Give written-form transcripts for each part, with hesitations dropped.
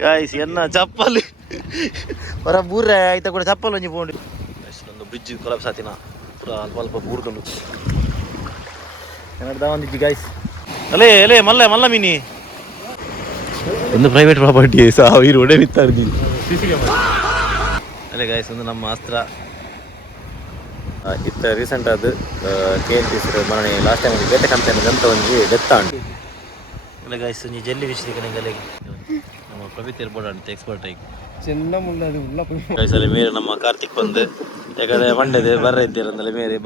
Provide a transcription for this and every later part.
Guys ಎನ್ನ ಚಪ್ಪಲಿ ಹೊರ ಬೂರ್ರೆ ಆಯ್ತಾ ಕೂಡ ಚಪ್ಪಲ್ ಒಂಜಿ ಪೋಂಡು ಒಂದು ಬ್ರಿಡ್ಜ್ ಕೊಲಾಪ್ಸ್ ಆತಿನ ಪೂರ ಅಲ್ಪ ಅಲ್ಪ ಬೂರ್ದುಂಡು ಕನ್ನಡದ ಒಂದಿಜ್ಜಿ ಗಾಯ್ಸ್ ಅಲೇ ಎಲೆ ಮಲ್ಲ ಮಲ್ಲ ಮೀನಿ ಒಂದು ಪ್ರೈವೇಟ್ ಪ್ರಾಪರ್ಟಿ ಸಾವಿರ ಒಡೆ ಮಿತ್ತಾರ್ಜಿ ಅಲ್ಲೇ ಗಾಯ್ಸ್ ಒಂದು ನಮ್ಮ ಅಸ್ತ್ರ ಇತ್ತ ರೀಸೆಂಟ್ ಅದು KNPC ಮರಣಿ ಲಾಸ್ಟ್ ಟೈಮ್ ಬೇಟೆ ಕಂಪನಿ ಅಂತ ಒಂದು ಡೆತ್ ಆಂಡು ಅಲ್ಲೇ ಗಾಯ್ಸ್ ಒಂಜಿ ಜೆಲ್ಲಿ ವಿಷಯ ಕಡೆಗೆ ನಮ್ಮ ಪ್ರವೀತ್ ಇರ್ಬೋಡ ಅಂತ ಎಕ್ಸ್ಪರ್ಟ್ ಆಗಿ ಚಿನ್ನ ಮುಳ್ಳದು ಉಳ್ಳ ಗಾಯ್ಸ್ ಅಲ್ಲಿ ಮೇರೆ ನಮ್ಮ ಕಾರ್ತಿಕ್ ಬಂದು ಯಾಕಂದ್ರೆ ಮಂಡ್ಯದ ಬರ್ರ ಇದ್ದೀರಂದಲ್ಲ ಮೇರೆ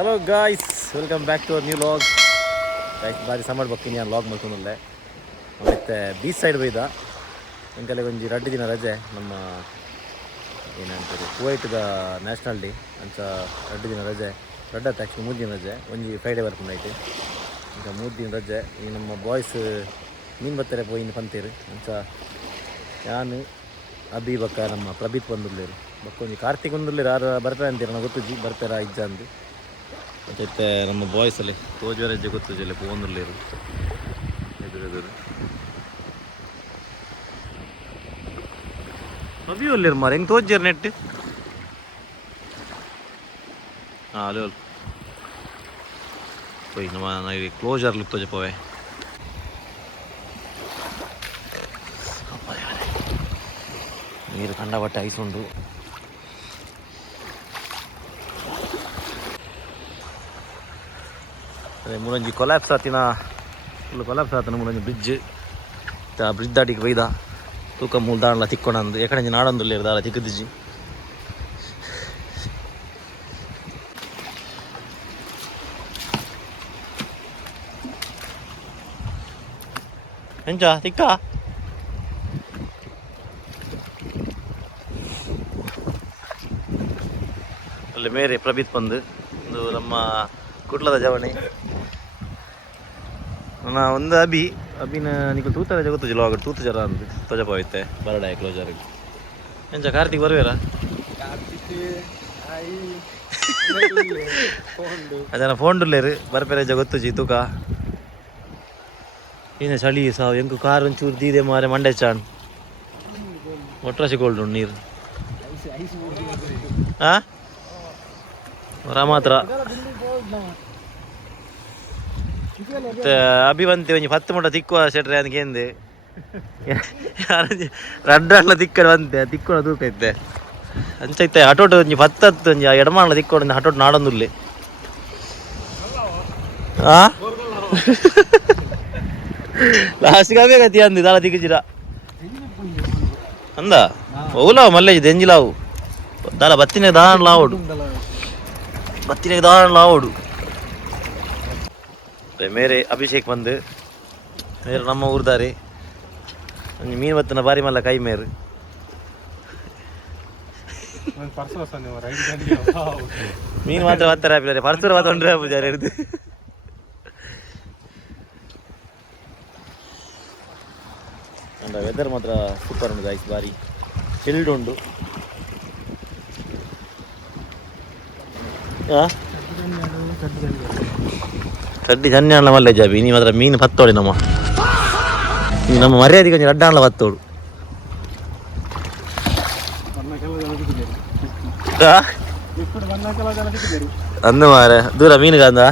hello guys welcome back to our new vlog guys ಬಾರಿ ಸಮರ್ ಬಕ್ಕಿನಿ ನಾನು ಲಾಗ್ ಮಾಡ್ಕೊಂಡಲ್ಲೇ ಮತ್ತು ಬೀಚ್ ಸೈಡ್ ಬೈದ ಇಂಕಲೆ ಒಂಜಿ 2 ದಿನ ರಜೆ ನಮ್ಮ ಏನಂತಾರೆ ಕುವೈಟ್ದ ನ್ಯಾಷನಲ್ ಡೇ ಅಂಚ 2 ದಿನ ರಜೆ ರಡ್ಡ ಆ್ಯಕ್ಚುಲಿ 3 ದಿನ ರಜೆ ಒಂಜಿ ಫ್ರೈಡೇ ಬರ್ಕೊಂಡು ಆಯ್ತು ಈಗ 3 ದಿನ ರಜೆ ಈಗ ನಮ್ಮ ಬಾಯ್ಸ್ ಮೀನು ಬರ್ತಾರೆ ಪೋಯಿನ ಪಂತೇರು ಅಂಚ ನಾನು ಅಭಿ ಬಕ್ಕ ನಮ್ಮ ಪ್ರಭೀತ್ ಬಂದುಲ್ಲೇರು ಬಕ್ಕ ಒಂಜಿ ಕಾರ್ತಿಕ್ ಒಂದುಲ್ಲೇರು ಯಾರು ಬರ್ತಾರೆ ಅಂತೀರ ನಾವು ಗೊತ್ತುಜಿ ಬರ್ತಾರ ಇಜ್ಜ ಅಂದು ಮತ್ತೆ ನಮ್ಮ ಬಾಯ್ಸಲ್ಲಿ ತೋಜುವರ ಹೆಜ್ಜೆ ಗೊತ್ತುಜಲ್ಲಿ ಪೋಂದುಲ್ಲೇರು ಎದುರು ಅಭಿ ಒಲ್ಲೇರು ಮಾರ ಹೆಂಗೆ ತೋಜ್ಜಾರ ನೆಟ್ ಹಾಂ ಅಲ್ಲೇ ಹೋಯ್ ನಮ್ಮ ಕ್ಲೋಜರ್ ಲುಕ್ ತೋಜಪ್ಪವೇ ನೀರು ಕಂಡಪಟ್ಟೆ ಐಸ್ ಉಂಟು ಅದೇ ಮೂಲಂಜಿ ಕೊಲಾಪ್ಸ್ ಆತಿನ ಫುಲ್ ಕೊಲಾಪ್ಸ್ ಆತನ ಮೂಲಂಜಿ ಬ್ರಿಡ್ಜ್ ಬ್ರಿಡ್ಜ್ ದಾಟಿಗೆ ಬೈದ ತೂಕ ಮೂಲ ದಾಂಡ್ಲ ತಿಕ್ಕೊಂಡಂದು ಎಕಡೆ ನಾಡೊಂದುಲ್ಲೆ ದಾರ ತಿಕ್ಕದಿಜ್ಜಿ ಎಂಚ ತಿಕ್ಕ ಅಲ್ಲಿ ಮೇರೆ ಪ್ರಭೀತ್ ಬಂದು ಒಂದು ನಮ್ಮ ಕುಟ್ಲದ ಜವಣಿ ನನ್ನ ಒಂದು ಅಭಿನ ನಿಖಲ್ ತೂತ ರಜೆ ಗೊತ್ತು ಲಾಗ್ ತೂತು ಜರ ಅಂದು ತಜಪ ಹೋಯ್ತೆ ಬರಡಾಯ ಕ್ಲೋಜರ್ಗೆ ಎಂಚ ಕಾರ್ತಿಕ್ ಬರುವೇರ ಅದನ್ನ ಫೋಂಡುಲ್ಲೇರು ಬರ್ಪೆ ರಜೆ ಗೊತ್ತು ಜಿ ತೂಕ ಏನೇ ಚಳಿ ಸಾವು ಎಂಕು ಕಾರ್ ಒಂಚೂರು ದೀದೆ ಮಾರೆ ಮಂಡೆ ಚಾಣ್ ಒಟ್ರಾಶಿ ಗೋಲ್ಡ್ ಉಂಡು ನೀರು ಹಾಂ ಮಾತ್ರ ಮತ್ತೆ ಅಭಿವಂತಿ ಒಂಜಿ 10 ಮೂಟ ತಿಕ್ಕುವ ಸೆಟ್ರೆ ಅದಕ್ಕೆ ಎಂದೆ ರಡ್ಡಲ್ಲ ತಿಕ್ಕಡ ಬಂತೆ ತಿಕ್ಕೋಣ ತೂಕ ಇತ್ತೆ ಅಂಚೈತೆ ಹಟೋಟ ಒಂಜಿ 10 ಒಂಜಿ ಎಡಮಾಡಲ ತಿಕ್ಕೊಂಡು ಹಟೋಟ ನಾಡೊಂದುಲ್ಲೆ ಲಾಸ್ಟ್ಗೆ ಅವೇ ಗತಿ ಅಂದು ದಾಳ ತಿಕ್ಕಿಜಿರ ಅಂದ ಓಲಾವು ಮಲ್ಲೇಜ್ ದೆಂಜಿಲಾವು ದಾಳ ಬತ್ತಿನ ದಾಣ ಲಾವೋಡು ಬತ್ತಿನ ದಾಣ ಲಾವೋಡು ಮೇರೆ ಅಭಿಷೇಕ್ ಬಂದು ಮೇರೆ ನಮ್ಮ ಊರ್ದಾರಿ ಒಂಜಿ ಮೀನು ಬತ್ತನ ಬಾರಿ ಮಲ್ಲ ಕೈ ಮೇರು ಮೀನು ಮಾತ್ರ ಬರ್ತಾರೆ ಹಾಪಿದ್ದಾರೆ ಪರ್ಸೂರ ಮಾತ್ರ ಪೂಜಾರಿ ಹಿಡಿದು ಅಂಡ ವೆದರ್ ಮಾತ್ರ ಸೂಪರ್ ಉಂಟು ಗಾಯ್ಸ್ ಬಾರಿ ಚಿಲ್ಡ್ ಉಂಟು ಚಡ್ಡಿ ಚನ್ನೆ ಅಣ್ಣ ಮಲ್ಲೆ ಜಾಬಿ ನೀ ಮಾತ್ರ ಮೀನು ಪತ್ತೋಡಿ ನಮ್ಮ ಮರ್ಯಾದೆಗೆ ಒಂಚು ರಡ್ಡ ಅಣ್ಣ ಪತ್ತೋಡು ಅಂದು ಮಾರ ದೂರ ಮೀನುಗ ಅಂದ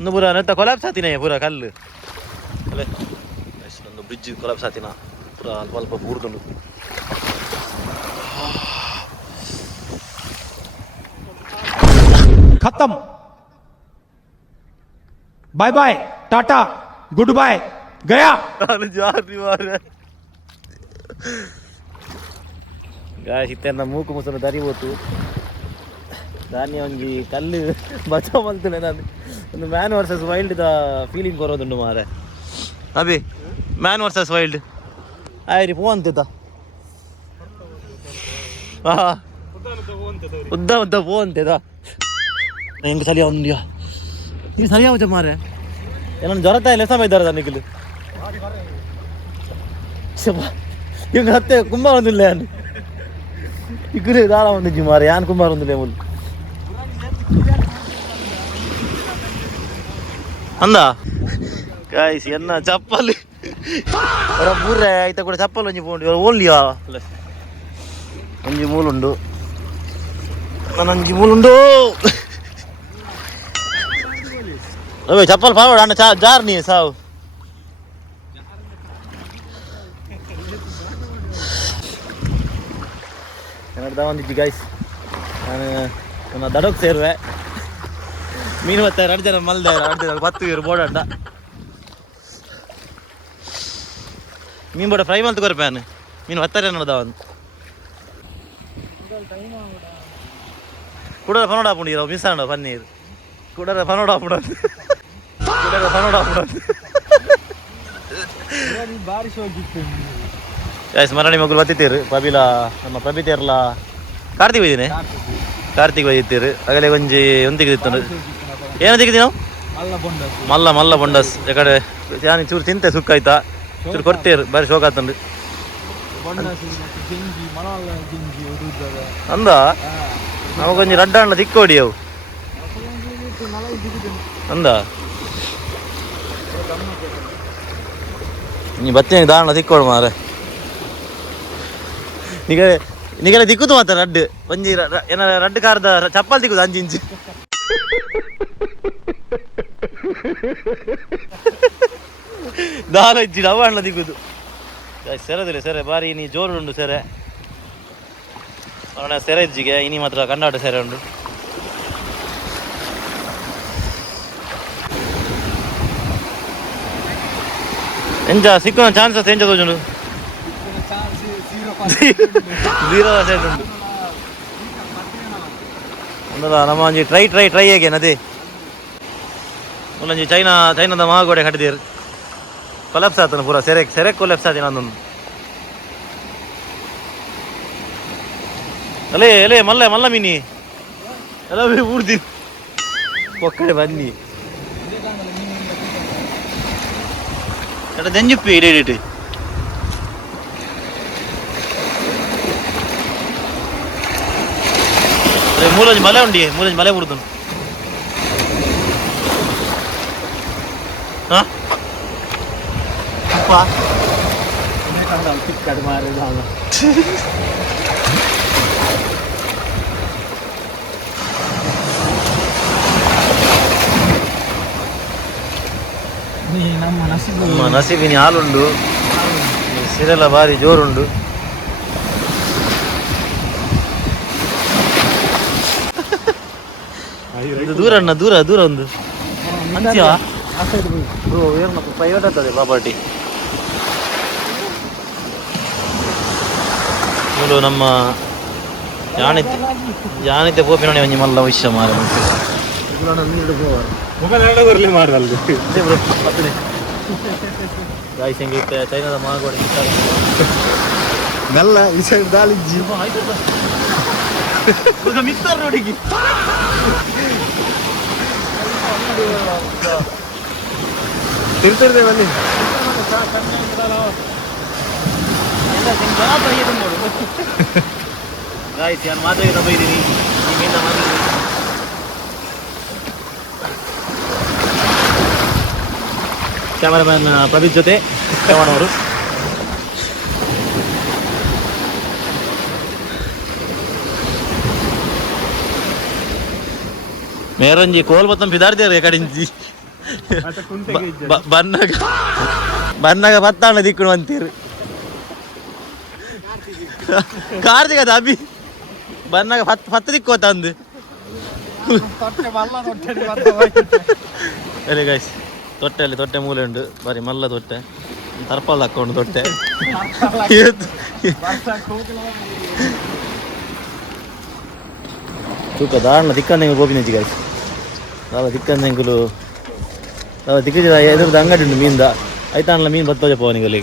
ಒಂದು ಪೂರ ನೆತ್ತ ಕೊಲಾಪ್ಸ್ ಆತಿನ ಪೂರ ಕಲ್ಲು ಅಲ್ಲೇ ಒಂದು ಬ್ರಿಡ್ಜ್ ಕೊಲಾಪ್ಸ್ ಆತಿನ ಪೂರ ಅಲ್ಪ ಅಲ್ಪ ಬೂರ್ದುಂಡು ಖತಮ್ ಬಾಯ್ ಬಾಯ್ ಟಾಟಾ ಗುಡ್ ಬಾಯ್ ಗಯಾ ಜಾರಿ ಮಾರ ಗಾಯ್ ಇತ್ತೆಂದ ಮೂಕು ಮುಸಲು ದರಿ ಹೋತು ಧಾನ್ಯ ಒಂಜಿ ಕಲ್ಲು ಬಚಾವ್ ಮಲ್ತುನೆ ನಾನು ಒಂದು ಮ್ಯಾನ್ ವರ್ಸಸ್ ವೈಲ್ಡ್ ಫೀಲಿಂಗ್ ಬರೋದುಂಡು ಮಾರೆ ಅಭಿ ಮ್ಯಾನ್ ವರ್ಸಸ್ ವೈಲ್ಡ್ ಆಯ್ರಿ ಪೋ ಅಂತಿದ್ದ ಉದ್ದ ಉದ್ದ ಪೋ ಅಂತಿದ್ದ ಹೆಂಗೆ ಸಲಿಯ ಒಂದು ನೀನು ಸರಿಯಾವ ಮಾರೆ ಏನೊಂದು ಜ್ವರತ ಇಲ್ಲ ಸಮಯ ಇದ್ದಾರೆ ನಿಖಿಲ್ ಈಗ ಹತ್ತೆ ಕುಂಬಾರ ಒಂದಿಲ್ಲ ಯಾನು ಇಗ್ರೆ ದಾರ ಒಂದಿಜ್ಜಿ ಮಾರೆ ಯಾನು ಕುಂಬಾರ ಒಂದಿಲ್ಲ ಮುಲ್ ಅಂದ ಕಾಯಿಸಿ ಎನ್ನ ಚಪ್ಪಲಿ ಬೂರ್ರೆ ಆಯ್ತ ಕೂಡ ಚಪ್ಪಲ್ ಒಂಜಿ ಪೋಂಡು ಓನ್ಲಿಯಾ ಒಂಜಿ ಮೂಲುಂಡು ನನ್ನೊಂಜಿ ಮೂಲುಂಡು ಅವೆ ಚಪ್ಪಲ್ ಪಾವಡ ಅಣ್ಣ ಜಾರ್ ನೀ ಸಾವು ಕನ್ನಡದ ಒಂದಿಜ್ಜಿ ಗಾಯ್ಸ್ ನಾನು ನನ್ನ ದಡಕ್ಕೆ ಸೇರುವೆ ಮೀನು ಮತ್ತೆ 2 ಜನ ಮಲ್ದೆ 2 ಜನ 10 ಇವರು ಬೋಡಾಟ ಮೀನು ಬೋಡ ಫ್ರೈ ಮಲ್ತು ಕೊರಪೆ ಮೀನು 10 ನೋಡ್ದ ಅವನು ಕುಡರ ಫನೋಡ ಹಾಕೊಂಡಿರೋ ಮಿಸ್ ಆಂಡ ಪನ್ನೀರ್ ಕುಡರ ಫನೋಡ ಹಾಕೊಂಡ ಕುಡರ ಫನೋಡ ಹಾಕೊಂಡ ಗಾಯ್ಸ್ ಮರಣಿ ಮಗು ಬತ್ತಿತ್ತೀರು ಪಬಿಲ ನಮ್ಮ ಪ್ರಭಿತೇರ್ಲ ಕಾರ್ತಿಕ್ ಬೈದಿನಿ ಕಾರ್ತಿಕ್ ಬೈದಿತ್ತೀರು ಆಗಲೇ ಒಂಜಿ ಒಂದಿಗೆ ಇತ್ತು ಏನು ತೆಗಿದಿ ನಾವು ಮಲ್ಲ ಬೊಂಡಸ್ ಯಾಕಡೆ ಯಾನಿ ಚೂರು ಚಿಂತೆ ಸುಕ್ಕಾಯ್ತಾ ಚೂರು ಕೊಡ್ತೀರು ಬಾರಿ ಶೋಕ ಆತಂಡು ಅಂದ ನಮಗೊಂಜಿ ರಡ್ಡ ಅಣ್ಣ ತಿಕ್ಕೋಡಿ ಅವು ಅಂದ ನೀ ಬತ್ತೇನೆ ದಾಣ ತಿಕ್ಕೋಡು ಮಾರೆ ನಿಗಲೆ ತಿಕ್ಕುದು ಮಾತ ರಡ್ಡು ಒಂಜಿ ಏನ ರಡ್ಡು ಕಾರ್ದ ಚಪ್ಪಲ್ ತಿಕ್ಕುದು 5 ಇಂಚು ದಾರ ಇಜ್ಜಿ ಅವ ಅಣ್ಣ ತಿಕ್ಕುದು ಸೆರೆದಿಲ್ಲ ಸೆರೆ ಬಾರಿ ನೀ ಜೋರು ಉಂಡು ಸೆರೆ ಅವನ ಸೆರೆ ಇಜ್ಜಿಗೆ ಇನಿ ಮಾತ್ರ ಕನ್ನಡ ಸೆರೆ ಉಂಡು ಎಂಜ ಸಿಕ್ಕುನ ಚಾನ್ಸಸ್ ಎಂಜ ತೋಜುಂಡು 0% ಉಂಡು ಅಂದಲ್ಲ ನಮ್ಮ ಒಂಜಿ ಟ್ರೈ ಹೇಗೆ ಅದೇ ಒಂದೊಂಜಿ ಚೈನಾದ ಮಹಾಗೋಡೆ ಕಟ್ಟಿದೀರು ಕೊಲೆಪ್ಸ್ ಆತನು ಪೂರ ಸೆರೆ ಕೊಲೆಪ್ಸ್ ಆತೀನಿ ಒಂದೊಂದು ಅಲೇ ಮಲ್ಲ ಮೀನಿ ಎಲ್ಲ ಊರ್ದಿ ಒಕ್ಕಡೆ ಬನ್ನಿ ದೆಂಜಿಪ್ಪಿ ಇಡೀ ಮೂಲಂಜಿ ಮಲೆ ಉಂಡಿ ಮೂಲಂಜಿ ಮಲೆ ಬಿಡ್ದನು ಹಾಂ ನಮ್ಮ ನಸೀಬಿನಿ ಹಾಲುಂಡು ಸಿರೆಲ್ಲ ಭಾರಿ ಜೋರುಂಡು ದೂರ ಅಣ್ಣ ದೂರ ಒಂದು ಅಂತ್ಯವಾ ಪ್ರೈವೇಟ್ ಆಗ್ತದೆ ಪ್ರಾಪರ್ಟಿ ಇವರು ನಮ್ಮ ಜಾನಿತೆ ಪೋಪಿನೋಣಿ ಒಂಜಿ ಮಲ್ಲ ವಿಷಯ ಮಾರ ಚೈನಾದ ಮಾಗೋಡೆ ಮೆಲ್ಲ ಈ ಸೈಡ್ ದಾಳಿಜ್ಜಿ ಮಿಕ್ಸರ್ ನೋಡಿಗಿ ತಿರ್ತಿರ್ದೆ ಬನ್ನಿ ಗಾಯ್ತು ನಾನು ಮಾತಾಡಿದ ಬೈದೀನಿ ನಿಮ್ಮಿಂದ ಮಾತಾಡಿದ್ದೀನಿ ಕ್ಯಾಮರಾಮ್ಯಾನ್ ಪ್ರದೀಪ್ ಜೊತೆ ಶ್ರವಣವರು ಮೇರಂಜಿ ಕೋಲ್ ಬತ್ತಂ ಪಿದಾರ್ದೇರು ಕಡಿಂಜಿ ಬನ್ನಾಗ ಬತ್ತಾಣ ದಿಕ್ಕುಡು ಅಂತೀರು ಕಾರ್ತಿಕ ಅದು ಅಭಿ ಬನ್ನಾಗ 10 ದಿಕ್ಕೋತ ಅಂದು ಅಲ್ಲೇ ಗಾಯ್ಸ್ ತೊಟ್ಟೆ ಮೂಲೆ ಉಂಡು ಬಾರಿ ಮಲ್ಲ ತೊಟ್ಟೆ ತರ್ಪಲ್ ಹಾಕೊಂಡು ತೊಟ್ಟೆ ತೂಕ ದಾಣ್ಣ ದಿಕ್ಕಂದಂಗೆ ಗೋಪಿನಜ್ಜಿ ಗಾಯ್ಸ್ ದಾವ ದಿಕ್ಕಂದಂಗುಲು ದಾವ ದಿಕ್ಕದ ಎದುರದ ಅಂಗಡಿ ಉಂಟು ಮೀನ್ದ ಆಯ್ತಾಣಲ್ಲ ಮೀನು ಬತ್ತೋಜ ಪವನಿಗಲ್ಲಿ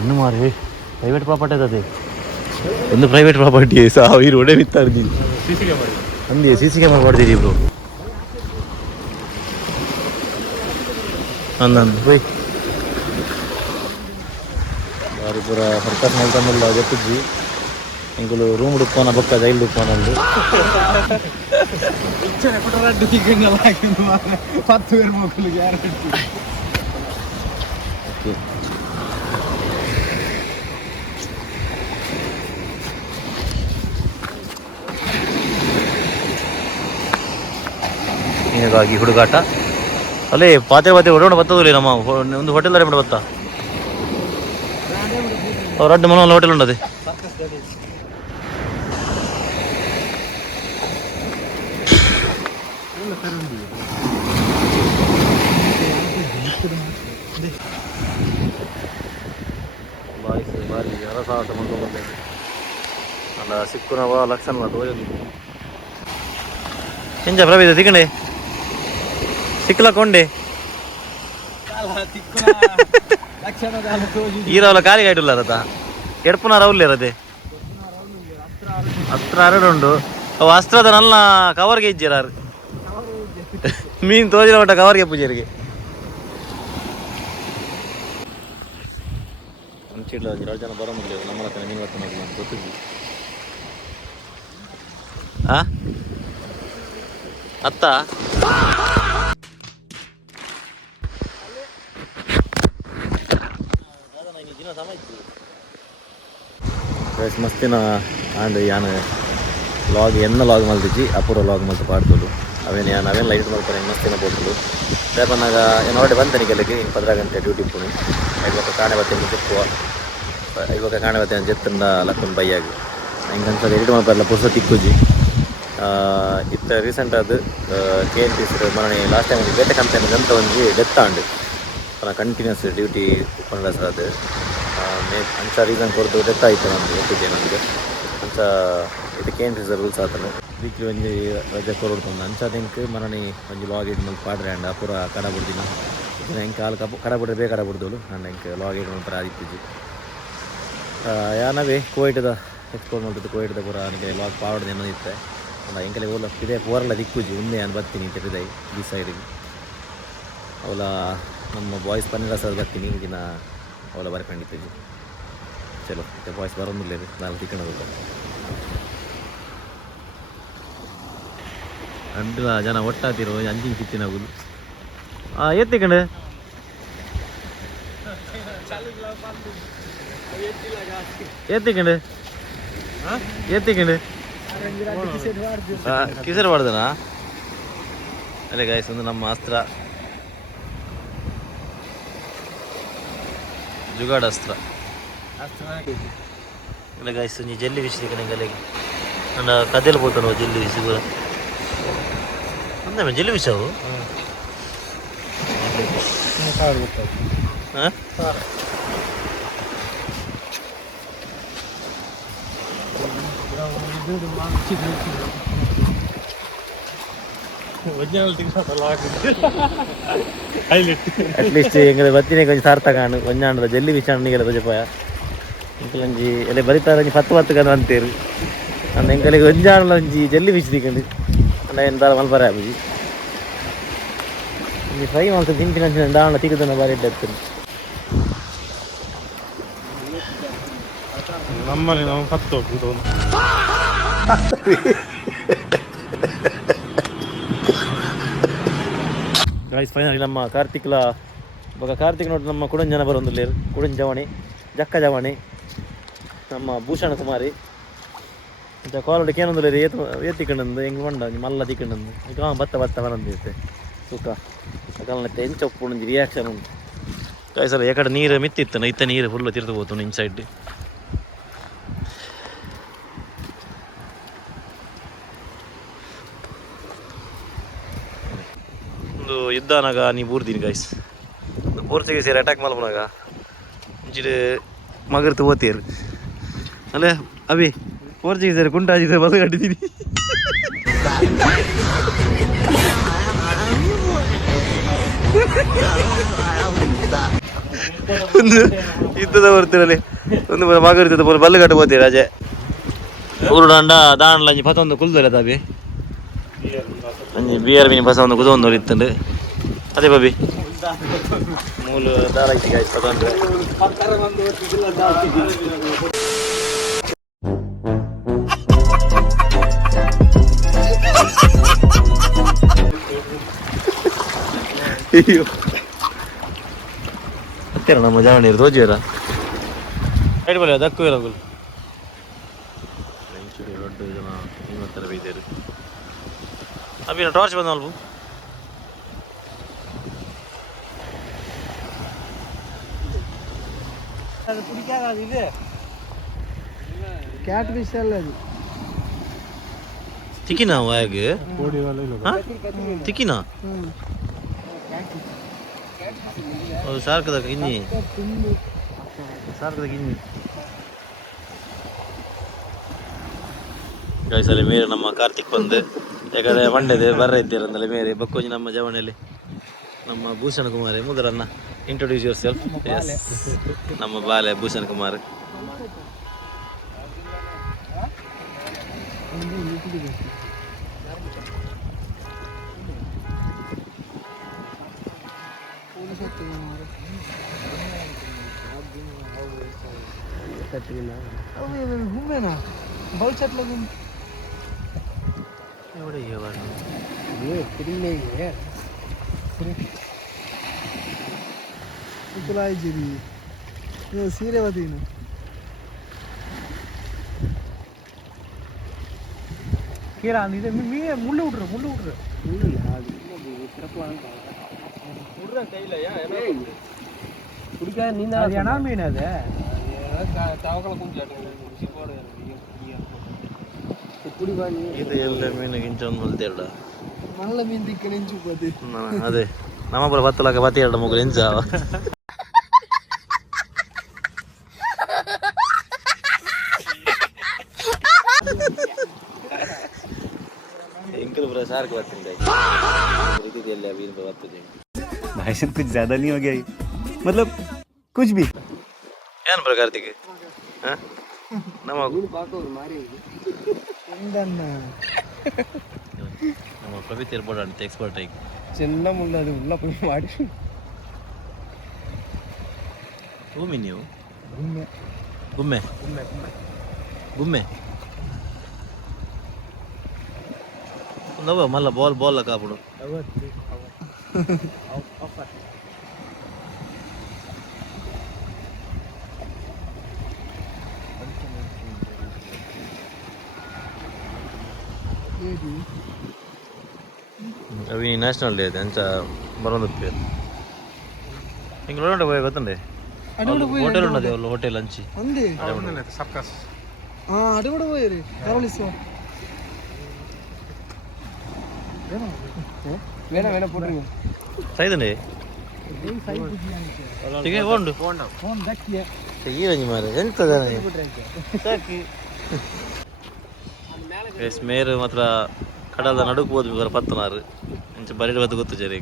ಇನ್ನು ಮಾರಿ ಪ್ರೈವೇಟ್ ಪ್ರಾಪರ್ಟಿ ಅದೇ ಒಂದು ಪ್ರೈವೇಟ್ ಪ್ರಾಪರ್ಟಿ ಸಹ ಇರು ಒಡೆ ಬಿತ್ತಾರೆ ನೀನು ಅಂದಿ CC ಕ್ಯಾಮರಾ ಹೊಡೆದಿರಿ ಇಬ್ರು ಅಂದಂದು ಹೋಯ್ ಬಾರಿ ಪೂರ ಸರ್ಕಸ್ ಮಲ್ತಂದಲ್ಲ ಗೊತ್ತಿದ್ವಿ ಎಂಕುಲು ರೂಮ್ ಡುಪ್ಪನ ಬೊಕ್ಕ ಜೈಲ್ ಡುಪ್ಪನಂದು ಹೀಗಾಗಿ ಹುಡುಗಾಟ ಅಲ್ಲೇ ಪಾತೆ ಹೊರಗಡೆ ಬರ್ತದಿಲ್ಲ ನಮ್ಮ ಒಂದು ಹೋಟೆಲ್ ಅರೆ ಬತ್ತ ರಡ್ಡು ಮನ ಹೋಟೆಲ್ ಉಂಟದೆ ಬಾರಿ ಸಾಹಸ ಮಾಡ್ಕೊಂಡು ಅಲ್ಲ ಸಿಕ್ಕುನವ ಲಕ್ಷಣ ಎಂಜ ಪ್ರವೇಶ ಸಿಕ್ಕಂಡೆ ಸಿಕ್ಕಲಕೊಂಡೆ ಈರವಲ ಕಾಲಿಗೆ ಆಯ್ತಲ್ಲ ರಥ ಎಡ್ಪುನ ರೌಲ್ಯ ರತೆ ಹತ್ರ ಅರಡುಂಡು ಅವು ಅಸ್ತ್ರದ ನಲ್ಲ ಕವರ್ಗೆ ಇಜ್ಜಾರು ಮೀನು ತೋಜಿನ ಒಟ್ಟ ಕವರ್ಗೆ ಪೂಜೆರಿಗೆ ಮುಂಚಿಡ್ಲ 2 ಜನ ಬರೋ ಮುಗಿಲೇವು ನಮ್ಮ ಹತ್ರ ಮೀನು ಬರ್ತಾನೆ ಗೊತ್ತಿದ್ವಿ ಅತ್ತ ಮಸ್ತಿನ ಆಂಡ್ ಯಾನ ಲಾಗ್ ಎನ್ನ ಲಾಗ್ ಮಲ್ತಿಜ್ಜಿ ಅಪೂರ್ವ ಲಾಗ್ ಮಲ್ತು ಪಾಡ್ತದು ಅವೇನು ನಾವೇನು ಲೈಟ್ ಮಾಡ್ತಾರೆ ಮಸ್ತಿನ ಬೋಟ್ಲು ರೇಪನ್ನಾಗ ಏನು ಹೊರಡೆ ಬಂತೇನೆ ಕೆಲಕ್ಕೆ ಇನ್ನು 15 ಗಂಟೆ ಡ್ಯೂಟಿ ಪುಣಿ ಇವಾಗ ಕಾಣೆ ಬತ್ತೇನೆ ಚೆಪ್ಪುವ ಇವಾಗ ಕಾಣೆ ಬತ್ತೇನೆ ಜೆತ್ತಂದ ಲಕ್ಕನ್ ಬೈಯಾಗಿ ಹಿಂಗೆ ಅನ್ಸೋದು ಎಡಿಟ್ ಮಾಡ್ತಾರಲ್ಲ ಪುಸ್ತಕ ತಿಕ್ಕುಜಿ ಇತ್ತ ರೀಸೆಂಟ್ ಅದು KNPC ಮರಣಿ ಲಾಸ್ಟ್ ಟೈಮ್ ಬೇಟೆ ಕಂಪನಿ ಅಂತ ಒಂದು ಡೆತ್ ಆಂಡು ಕಂಟಿನ್ಯೂಸ್ ಡ್ಯೂಟಿ ಉಪ್ಪಂಡ ಸರ್ ಅದು ಅಂಚ ರೀಸನ್ ಕೊಡ್ದು ಡೆತ್ ಆಯಿತು ನಮ್ಮದು ಗೊತ್ತಿದ್ದೆ ನನಗೆ ಅಂಚ ಇದು KNPC ರೂಲ್ಸ್ ಆತನು ವೀಕ್ಲಿ ಒಂಜಿ ರಜೆ ಕೊರಡ್ತಂದು ಅಂಚ ತಿಂಕ್ ಮರಣಿ ಒಂಜಿ ಲಾಗ್ ಇಡ್ ಮಲ್ಪು ಪಾಡ್ರೆ ಅಂಡ ಪೂರ ಕಡ ಬಿಡ್ದಿನ ಇದನ್ನ ಹೆಂಗೆ ಕಾಲು ಕಡ ಬಿಡ್ರೆ ಬೇಗ ಕಡ ಬಿಡ್ದೋಳು ನಾನು ಹೆಂಗೆ ಲಾಗ್ ಇಡ್ ಮಲ್ಪರ ಆದಿತ್ತಿದ್ವಿ ಯಾನವೇ ಕೋವಿಡ್ದ ಎಕ್ಸ್ಪ್ಲೋರ್ ಮಾಡ್ತಿದ್ದು ಕೋವಿಡ್ದ ಪೂರ ನನಗೆ ಲಾಗ್ ಪಾವಡ್ದು ಏನದಿತ್ತೆ ಅಲ್ಲ ಎಂಕಲೆ ಓಲ ಇದೇ ಪೂರಲ್ಲ ದಿಕ್ಕುಜಿ ಉಂದೆ ನಾನು ಬರ್ತೀನಿ ತೆರೆದೈ ಈ ಸೈಡಿಗೆ ಅವಳ ನಮ್ಮ ಬಾಯ್ಸ್ ಪನ್ನೀರ ಸರ್ ಬರ್ತೀನಿ ಈಗಿನ ಅವಳ ಬರ್ಕೊಂಡಿದ್ದೀವಿ ಚಲೋ ಮತ್ತೆ ಬಾಯ್ಸ್ ಬರೋದಿಲ್ಲ ರೀ ನಾನು ತಿಕ್ಕೊಳ್ಳೋದಿಲ್ಲ ಅಂಡ್ಲ ಜನ ಒಟ್ಟಾತಿರೋ ಅಂಜಿನ ಕಿತ್ತಿನಾಗುದು ಎತ್ತಿಕಂಡು ಎತ್ತಿಕಂಡು ಎತ್ತಿಕಂಡು ಕಿಸರು ಮಾಡ್ದನಾ ಅಲ್ಲೇ ಗಾಯ್ಸ್ ಒಂದು ನಮ್ಮ ಅಸ್ತ್ರ ಜುಗಾಡ್ ಅಸ್ತ್ರ ಇಲ್ಲ ಗಾಯ್ಸ್ ನೀ ಜಲ್ಲಿ ವಿಷಯ ಕಡೆ ಗಲೆಗೆ ನನ್ನ ಕಥೆಯಲ್ಲಿ ಹೋಗ್ತಾನೋ ಜಲ್ಲಿ ವಿಷಯ ಕೂಡ ಅಂದ ಜಲ್ಲಿ ವಿಷ ಅವು ಅಟ್ಲೀಸ್ಟ್ ಎಂಗಡೆ ಬತ್ತಿನ ಕೊಂಚ ಸಾರ್ಥ ಕಾಣು ಒಂಜಾಂಡ್ರ ಜಲ್ಲಿ ವಿಚಾರಣೆಗೆಲ್ಲ ರಜಪಾಯ ಎಂಕಲಂಜಿ ಎಲ್ಲ ಬರಿತಾರ 10 ಕನ ಅಂತೇರು ನನ್ನ ಎಂಕಲಿಗೆ ಒಂಜಾಂಡ್ಲ ಒಂಜಿ ಜಲ್ಲಿ ವಿಚ್ದಿಕೊಂಡು ಅಣ್ಣ ಏನು ದಾರ ಮಲ್ಪರ ಆಬುಜಿ ಈ ಫ್ರೈ ಮಾಡ್ತಾ ತಿಂಪಿನ ದಾಣ ತಿಗುದನ್ನ ಬಾರಿ ಇಡ್ತೀನಿ ನಮ್ಮನೆ ನಾವು 10 ಹೋಗ್ಬೋದು ಗಾಯ್ಸ್ ಫೈನಲಿ ನಮ್ಮ ಕಾರ್ತಿಕ್ಲ ಇವಾಗ ಕಾರ್ತಿಕ್ ನೋಡಿ ನಮ್ಮ ಕುಡನ್ ಜನ ಬರೋದಿಲ್ಲ ಕುಡನ್ ಜವಾಣಿ ಜಕ್ಕ ಜವಾಣಿ ನಮ್ಮ ಭೂಷಣ ಕುಮಾರಿ ಅಂತ ಕಾಲೋಡಿಗೆ ಏನೊಂದಿಲ್ಲ ರೀ ಏತಿಕೊಂಡಂದು ಹೆಂಗೆ ಮಂಡ ಮಲ್ಲ ತಿಕೊಂಡಂದು ಈಗ ಭತ್ತ ಬರಂದಿರುತ್ತೆ ಸುಖ ಕಾಲನತ್ತೆ ಎಂಚ ಒಪ್ಪುಂದು ರಿಯಾಕ್ಷನ್ ಉಂಟು ಗಾಯ್ಸ್ ಅಲ್ಲ ಯಾಕಡೆ ನೀರು ಮಿತ್ತಿತ್ತು ಇತ್ತ ನೀರು ಫುಲ್ಲು ತಿರ್ತು ಹೋಗ್ತು ಇನ್ ಸೈಡ್ ಒಂದು ಯುದ್ಧನಾಗ ನೀ ಬೂರ್ದೀನಿ ಗಾಯ್ಸ್ ಪೋರ್ಚುಗೀಸರು ಅಟ್ಯಾಕ್ ಮಲ್ಪನಾಗ ಮುಂಚಿಡೆ ಮಗರ್ತು ಓದ್ತೀರು ಅಲ್ಲೇ ಅಭಿ ಪೋರ್ಚುಗೀಸರು ಕುಂಟಾಜಿದ್ರೆ ಬದು ಕಟ್ಟಿದ್ದೀನಿ ಒಂದು ಯುದ್ಧದ ಬರ್ತೀರಲ್ಲಿ ಒಂದು ಮಗರ್ತದ ಬಲ್ಲು ಕಟ್ಟು ಓದ್ತೀರಿ ರಾಜೆ ಊರು ದಾಂಡ ದಾಂಡ್ಲ 11 ಕುಲ್ದಲ್ಲ ತಾಬಿ ಅಂಜಿ ಬಿಆರ್ ಬಿನಿ ಬಸ ಒಂದು ಕುದೊಂದು ಇತ್ತಂಡು ಅದೇ ಬಾಬಿ ಮೂಲು ದಾರ ಐತಿ ಗಾಯ್ಸ್ ಪದೊಂದು ಅಯ್ಯೋ ಹತ್ತಿರ ನಮ್ಮ ಜಾವಣಿ ರೋಜಿಯರ ಸೈಡ್ ಬಲ್ಲ ದಕ್ಕು ಇಲ್ಲ ಗುಲ್ ದೊಡ್ಡ ಜನ ಇನ್ನೊಂಥರ ಬೈದೇರು ಅಭಿನ ಟಾರ್ಚ್ ಬಂದ ಅಲ್ವು அது பிடிக்காது இது கேட் ஃபிஷ் அல்ல அது ತಿಕ್ಕಿನಾ ವಾಯಾಗ ತಿಕ್ಕಿನಾ ಅದು ಸಾರ್ಕದ ಗಿನ್ನಿ ಸಾರ್ಕದ ಗಿನ್ನಿ ಗಾಯ್ಸಲ್ಲಿ ಮೇರೆ ನಮ್ಮ ಕಾರ್ತಿಕ್ ಬಂದು ಯಾಕಂದ್ರೆ ಮಂಡ್ಯದ ಬರ್ರ ಇದ್ದೀರಂದಲ್ಲ ಮೇರೆ ಬಕ್ಕೋಜಿ ನಮ್ಮ ಜವಣಿಯಲ್ಲಿ ನಮ್ಮ ಭೂಷಣ್ ಕುಮಾರ್ ಮುದರನ್ನ ಇಂಟ್ರೊಡ್ಯೂಸ್ ಯುವರ್ ಸೆಲ್ಫ್ ನಮ್ಮ ಬಾಲೆ ಭೂಷಣ್ ಕುಮಾರ್ घूमेना बहुत चट लगे एवढे ये वाला ये फिल्म नहीं है तुला जरी ये सीरे वाली ना केरा अंदी मी मुल्ले उड़ मुल्ले यार उड़ ಕೈಲ ಯಾ ಕುಡಿಕ ನಿಂದ ಅದು ಎಣ ಮೀನು ಅದೇ ತಾವಕಲ ಕುಂಚಾಟ ಸಿಗೋಡ ಕುಡಿ ಬಾನಿ ಇದು ಎಲ್ಲ ಮೀನು ಗಿಂಚೊಂದು ಮಲ್ತೆರಡ ಮಲ್ಲ ಮೀನು ತಿಕ್ಕ ನೆಂಚು ಪದಿ ಅದೇ ನಮ್ಮಬ್ಬರ ಬತ್ತಲಾಗ ಬತ್ತಿ ಎರಡು ಮುಗ್ರು ಎಂಚಾವ इंकल ब्रो सार के बात नहीं रीति दिल ले अभी इन बात तो भाई साहब कुछ ज्यादा नहीं हो गया ये? मतलब कुछ भी ಏನು ಪ್ರಕಾರ ತಿಗೆ ಹಾಂ ನಮ್ಮ ಪಾಕೋರು ಮಾರಿ ಎಂದನ್ನ ನಮ್ಮ ಪವಿತ್ರ ಇರ್ಬೋದು ಅಂತ ಎಕ್ಸ್ಪರ್ಟ್ ಆಗಿ ಚೆನ್ನ ಮುಳ್ಳ ಅದು ಉಲ್ಲ ಮಾಡಿ ಭೂಮಿ ನೀವು ಗುಮ್ಮೆ ಗುಮ್ಮೆ ಗುಮ್ಮೆ ಗುಮ್ಮೆ ಒಂದವ ಮಲ್ಲ ಬಾಲ್ ಕಾಪುಡು ಅವತ್ತು అవి నేషనల్ డే ఎంత బరోదు పేరు ఇంక రోడ్ పోయి ಗೊತ್ತಂಡೆ ಹೋಟೆಲ್ ఉన్నది వాళ్ళు ಹೋಟೆಲ್ లంచ్ ఉంది ಸರ್ಕಸ್ అటు కూడా పోయారు కరవలిస్తా వేణా వేణా పోట్రింగ్ సైదండి టికే ಹೋಂಡು ಫೋನ್ ದಕ್ಕಿಯ ತೆಗೀರಂಜಿ ಮಾರೆ ಎಂತ ಸಾಕಿ ಎಸ್ ಮೇರು ಮಾತ್ರ ಕಡಲದ ನಡುಕು ಹೋದ್ ಬರ ಪತ್ತನಾರು ಇಂಚ ಬರೀಡ್ ಬತ್ತು ಗೊತ್ತು ಜರಿ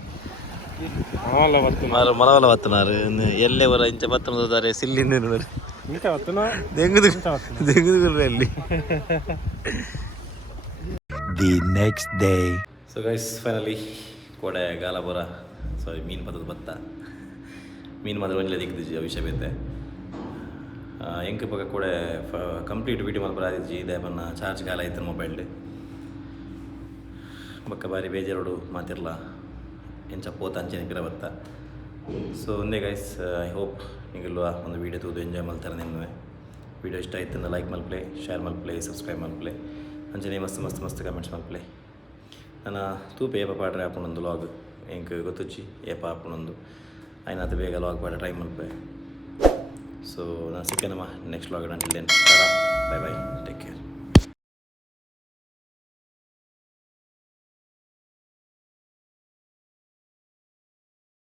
ಮಾರ ಮಲವಲ ಪತ್ತನಾರು ಎಲ್ಲೇ ಬರ ಇಂಚ ಪತ್ತನ ಹೋದಾರೆ ಸಿಲ್ಲಿಂದ ದೆಂಗುದು ದೆಂಗುದು ಅಲ್ಲಿ the next day so guys finally ಕೋಡೆ ಗಾಲಬರ ಸಾರಿ ಮೀನು ಪತ್ತದ ಬತ್ತ ಮೀನು ಮಾತ್ರ ಒಂಜಲೆ ದಿಕ್ಕಿದ್ಜಿ ವಿಷಯ ಬೇತೆ ಎಂಕ ಪಕ್ಕ ಕೂಡ ಕಂಪ್ಲೀಟ್ ವೀಡಿಯೋ ಮಾಡಿ ಬರಾದಿಜ್ಜಿ ಇದೇ ಬನ್ನ ಚಾರ್ಜ್ ಗಾಲ ಐತೆ ಮೊಬೈಲ್ಡ್ ಬಕ್ಕ ಬಾರಿ ಬೇಜಾರೋಡು ಮಾತಿರಲ್ಲ ಎಂಚ ಪೋತ ಅಂಚೆ ನಿಗ್ರ ಬತ್ತ ಸೊ ಒಂದೇ ಗೈಸ್ ಐ ಹೋಪ್ ನಿಗಲ್ವ ಒಂದು ವೀಡಿಯೋ ತೂದು ಎಂಜಾಯ್ ಮಾಡ್ತಾರೆ ನಿಮ್ಮೆ ವೀಡಿಯೋ ಇಷ್ಟ ಆಯ್ತು ಅಂದ್ರೆ ಲೈಕ್ ಮಲ್ಪ್ಲೆ ಶೇರ್ ಮಲ್ಪ್ಲೆ ಸಬ್ಸ್ಕ್ರೈಬ್ ಮಲ್ಪ್ಲೆ ಅಂಚನೆ ಮಸ್ತ್ ಮಸ್ತ್ ಮಸ್ತ್ ಕಮೆಂಟ್ಸ್ ಮಲ್ಪ್ಲೆ ನನ್ನ ತೂಪೆ ಏಪ ಪಾಡ್ರೆ ಆಪುಣೊಂದು ಲಾಗ್ ಎಂಕ್ ಗೊತ್ತುಚ್ಚಿ ಏಪ ಆಪುಣೊಂದು ಆಯ್ನಾತ ಬೇಗ ಲಾಗ್ ಪಾಡ ಟ್ರೈ ಮಲ್ಪೆ ಸೊ ನಾನು ಸಿಕ್ಕೇನಮ್ಮ next log until then bye bye take care